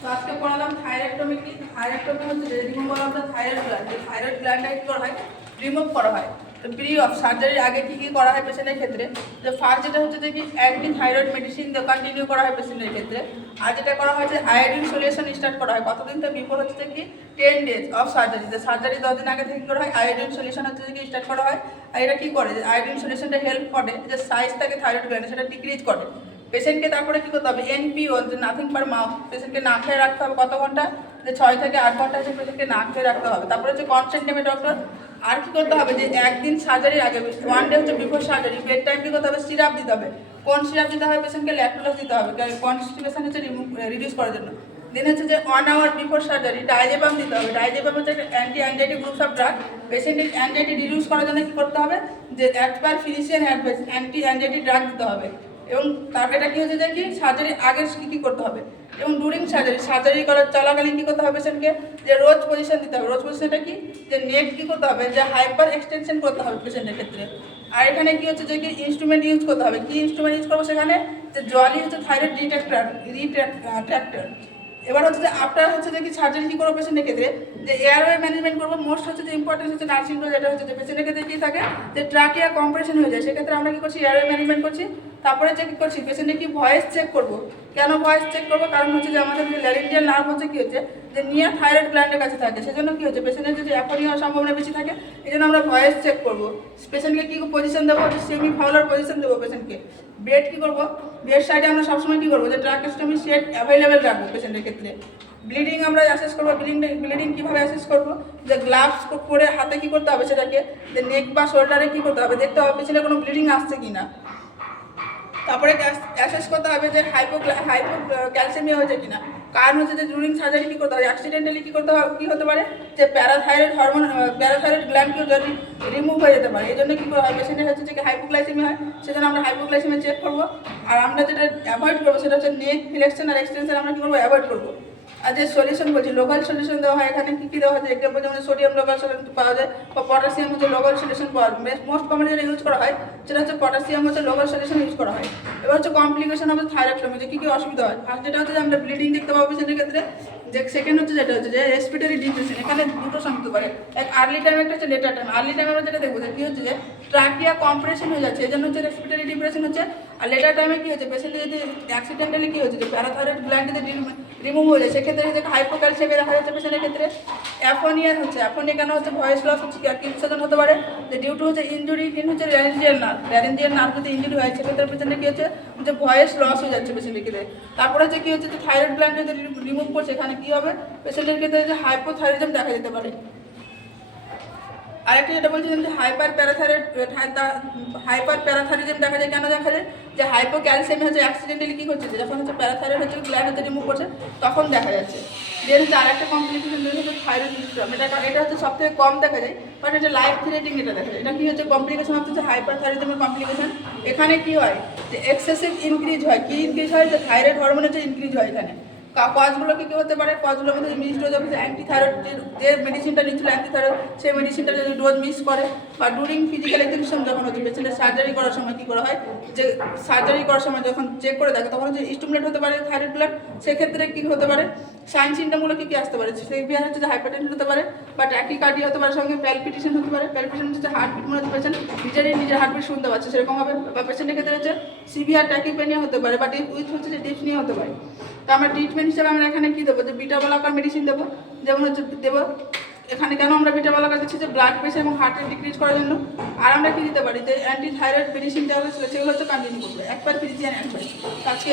তো আজকে পড়ালাম থাইরয়েডটমি কি। থাইরয়েডটমি হচ্ছে যে remove of the thyroid gland. Thyroid গ্ল্যান্ডটা কি করা হয়, রিমুভ করা হয়। তো প্রি অফ সার্জারির আগে কি করা হয় পেশেন্টের ক্ষেত্রে, যে ফার্স্ট যেটা হচ্ছে যে কি অ্যান্টি থাইরয়েড মেডিসিন কন্টিনিউ করা হয় পেশেন্টের ক্ষেত্রে। আর যেটা করা হয় যে আয়োডিন সলিউশন স্টার্ট করা হয় কতদিন তো বিফোর হচ্ছে যে কি 10 days অফ সার্জারি। যে সার্জারি 10 দিন আগে থেকে করা হয় আয়োডিন সলিউশন হচ্ছে যে কি স্টার্ট করা হয়। আর এটা কি করে যে আয়োডিন সলিউশনটা হেল্প করে যে সাইজ থাকে থাইরয়েড গ্ল্যান্ড সেটা ডিক্রিজ করে। পেশেন্টকে তারপরে কী করতে হবে, এনপিও যে নাথিং পার মাউথ, পেশেন্টকে না খেয়ে রাখতে হবে কত ঘন্টা, যে 6 থেকে 8 ঘন্টা হচ্ছে পেশেন্টকে না খেয়ে রাখতে হবে। তারপরে হচ্ছে কনস্ট্যান্ট নেবে ডক্টর। আর কী করতে হবে, যে একদিন সার্জারির আগে 1 day হচ্ছে বিফোর সার্জারি বেড টাইম কী করতে হবে, সিরাপ দিতে হবে। কোন সিরাপ দিতে হবে পেশেন্টকে, ল্যাকটোজ দিতে হবে কনস্টিপেশন হচ্ছে রিডিউস করার জন্য। দেন হচ্ছে যে 1 hour বিফোর সার্জারি ডাইজেপাম দিতে হবে। ডাইজেপাম হচ্ছে anti anxiety groups of drug. পেশেন্টের অ্যাংজাইটি রিডিউস করার জন্য কী করতে হবে, যে as per physician advice anti anxiety drug দিতে হবে। এবং তারপরে এটা কী হচ্ছে যে কি সার্জারির আগে কী করতে হবে, এবং ডুরিং সার্জারি করার চলাকালীন কী করতে হবে পেশেন্টকে, যে রোজ পজিশন দিতে হবে। রোজ পজিশনটা কি, যে নেক কী করতে হবে, যে হাইপার এক্সটেনশন করতে হবে পেশেন্টের ক্ষেত্রে। আর এখানে কী হচ্ছে যে কি ইনস্ট্রুমেন্ট ইউজ করতে হবে। কী ইনস্ট্রুমেন্ট ইউজ করবো সেখানে, যে জলই হচ্ছে থাইরয়েড রিট্র্যাক্টর। এবার হচ্ছে যে আফটার হচ্ছে যে কি সার্জারি কী করবো পেশেন্টের ক্ষেত্রে, যে এয়ারওয়ে ম্যানেজমেন্ট করবো। মোস্ট হচ্ছে যে ইম্পর্টেন্ট হচ্ছে নার্সিং রোল, যেটা হচ্ছে যে পেশেন্টের ক্ষেত্রে কী থাকে, যে ট্রাকিয়া কম্প্রেশন হয়ে যায়, সেক্ষেত্রে আমরা কী করছি, এয়ারওয়ে ম্যানেজমেন্ট করছি। তারপরে যে কী করছি, পেশেন্টের কি ভয়েস চেক করবো। কেন ভয়েস চেক করবো, কারণ হচ্ছে যে আমাদের যে ল্যারিঞ্জিয়াল নার্ভ হচ্ছে কী হচ্ছে, যে নিয়ার থাইরয়েড গ্ল্যান্ডের কাছে থাকে, সেজন্য কী হচ্ছে পেশেন্টের যে অ্যাপনি হওয়ার সম্ভাবনা বেশি থাকে। এই জন্য আমরা ভয়েস চেক করবো। পেশেন্টকে কী পজিশন দেবো, হচ্ছে সেমি ফাউলার পজিশন দেবো পেশেন্টকে। বেড কী করবো, বেড সাইডে আমরা সবসময় কী করবো, যে ট্রাকেস্টমি সেট অ্যাভেলেবেল রাখবো পেশেন্টের ক্ষেত্রে। ব্লিডিং আমরা অ্যাসেস করবো। ব্লিডিং কীভাবে অ্যাসেস করবো, যে গ্লাভস পরে হাতে কী করতে হবে সেটাকে, যে নেক বা শোল্ডারে কী করতে হবে, দেখতে হবে পেশেন্টের কোনো ব্লিডিং আসছে কি না। তারপরে অ্যাসেস করতে হবে যে ক্যালসিয়ামিয়া হয়েছে কিনা। কারণ হচ্ছে যে ডুরিং সার্জারি কী করতে হবে, অ্যাক্সিডেন্টালি কী করতে হবে, কী হতে পারে, যে প্যারাথাইরয়েড গ্ল্যান্ড যদি রিমুভ হয়ে যেতে পারে। এই জন্য কী করা হয়, পেশেন্টের হচ্ছে যে হাইপোগ্লাইসেমিয়া হয়, সেজন্য আমরা হাইপোগ্লাইসেমিয়া চেক করবো। আর আমরা যেটা অ্যাভয়েড করবো সেটা হচ্ছে নেক ফ্লেকশন আর এক্সটেনশন আমরা কী করবো, অ্যাভয়েড করবো। আর যে সলিউশন বলছি, লোকাল সলিউশন দেওয়া হয়। এখানে কী কী দেওয়া হয়, এক্সাম্পল যেমন সোডিয়াম লোকাল সলিউশন পাওয়া যায়, বা পটাশিয়াম হচ্ছে লোকাল সলিউশন পাওয়া যায়। মোস্ট কমন যেটা ইউজ করা হয় সেটা হচ্ছে পটাশিয়াম হচ্ছে লোকাল সলিউশন ইউজ করা হয়। এবার হচ্ছে কমপ্লিকেশন হবে থাইরয়েডটমি, যে কী কী অসুবিধা হয়। ফার্স্ট যেটা হচ্ছে যে আমরা ব্লিডিং দেখতে পাবো পেশেন্টের ক্ষেত্রে। যে সেকেন্ড হচ্ছে যেটা হচ্ছে যে রেসপিরেটরি ডিপ্রেশন। এখানে দুটো সংযুক্ত পারে, এক আর্লি টাইম, একটা হচ্ছে লেটার টাইম। আর্লি টাইম আমরা যেটা দেখবো যে কী হচ্ছে যে ট্রাকিয়া কম্প্রেশন হয়ে যাচ্ছে, এই জন্য হচ্ছে রেসপিরেটরি ডিপ্রেশন হচ্ছে। আর লেটার টাইমে কী হচ্ছে, পেশেন্টের যদি অ্যাক্সিডেন্টালি কী হচ্ছে, যে প্যারাথাইরয়েড গ্ল্যান্ড যদি রিমুভ হয়ে যায়, সেক্ষেত্রে হচ্ছে হাইপোক্যালসিয়ামিয়া দেখা যাচ্ছে পেশেন্টের ক্ষেত্রে। অ্যাফোনিয়া হচ্ছে, অ্যাফোনিয়া কেন হচ্ছে, ভয়েস লস হচ্ছে, কি সেজন্য হতে পারে, যে ডিউ টু হচ্ছে ইঞ্জুরি হচ্ছে ল্যারিঞ্জিয়াল নার্ভ যদি ইঞ্জুরি হয়, সেক্ষেত্রে পেশেন্টের কী হচ্ছে, যে ভয়েস লস হয়ে যাচ্ছে পেশেন্টের ক্ষেত্রে। তারপরে হচ্ছে কী হচ্ছে, যে থাইরয়েড গ্ল্যান্ড যদি রিমুভ করছে, এখানে কী হবে, পেশেন্টের ক্ষেত্রে যে হাইপোথাইরিজম দেখা যেতে পারে। আরেকটা যেটা বলছিলাম, যে হাইপার প্যারাথাইরিজম দেখা যায়। কেন দেখা যায়, যে হাইপোক্যালসিয়ামি হচ্ছে অ্যাক্সিডেন্টালি কী করছে, যখন হচ্ছে প্যারাথাইরয়েড হচ্ছে গ্ল্যান্ড হচ্ছে রিমুভ করছে, তখন দেখা যাচ্ছে। দেন হচ্ছে আরেকটা কমপ্লিকেশন হচ্ছে থাইরয়েড নিউট্রাম। এটা হচ্ছে সবথেকে কম দেখা যায়, বাট এটা লাইফ থ্রেটিং এটা দেখা যায়। এটা কী হচ্ছে, কমপ্লিকেশন হচ্ছে হাইপার থাইরয়েডিজমের কমপ্লিকেশন। এখানে কী হয়, যে এক্সেসিভ ইনক্রিজ হয়। কী ইনক্রিজ হয়, যে থাইরয়েড হরমোন হচ্ছে ইনক্রিজ হয়। এখানে কজগুলো কী কী হতে পারে, কজগুলোর মধ্যে মিস ডোজ অফ অ্যান্টিথাইরয়েড, যে মেডিসিনটা নিচ্ছিল অ্যান্টিথাইরয়েড, সেই মেডিসিনটা যদি ডোজ মিস করে, বা ডুরিং ফিজিক্যাল এক্সামিনেশন যখন হচ্ছে পেশেন্টের সার্জারি করার সময় কী করা হয়, যে সার্জারি করার সময় যখন চেক করে দেখে, তখন হচ্ছে স্টিমুলেট হতে পারে থাইরয়েড গ্ল্যান্ড। সেক্ষেত্রে কী হতে পারে, সাইন সিমটমগুলো কী কী আসতে পারে, সিভিয়ার হচ্ছে যে হাইপারটেনশন হতে পারে, বা ট্যাকিকার্ডিয়া হতে পারে, সঙ্গে প্যালপিটেশন হতে পারে। প্যালপিটেশন হচ্ছে হার্টবিট মনে হচ্ছে পেশেন্ট নিজের হার্টবিট শুনতে পাচ্ছে সেরকম হবে, বা পেশেন্টের ক্ষেত্রে হচ্ছে সিভিয়ার ট্যাকিপেনিয়া হতে পারে, বা উইথ হচ্ছে যে ডিপনিয়া হতে পারে। তো আমরা ট্রিটমেন্ট হিসেবে আমরা এখানে কী দেবো, যে বিটা ব্লকার মেডিসিন দেবো। যেমন হচ্ছে দেবো এখানে, কেন আমরা বিটা ব্লকার দিচ্ছি, যে ব্লাড প্রেশার এবং হার্ট রেট ডিক্রিজ করার জন্য। আর আমরা কী দিতে পারি, যে অ্যান্টি থাইরয়েড মেডিসিন দেওয়া হয়েছিল, সেগুলো হচ্ছে কন্টিনিউ করবো, একবার ফিজিশিয়ান অ্যাডভাইস। আজকে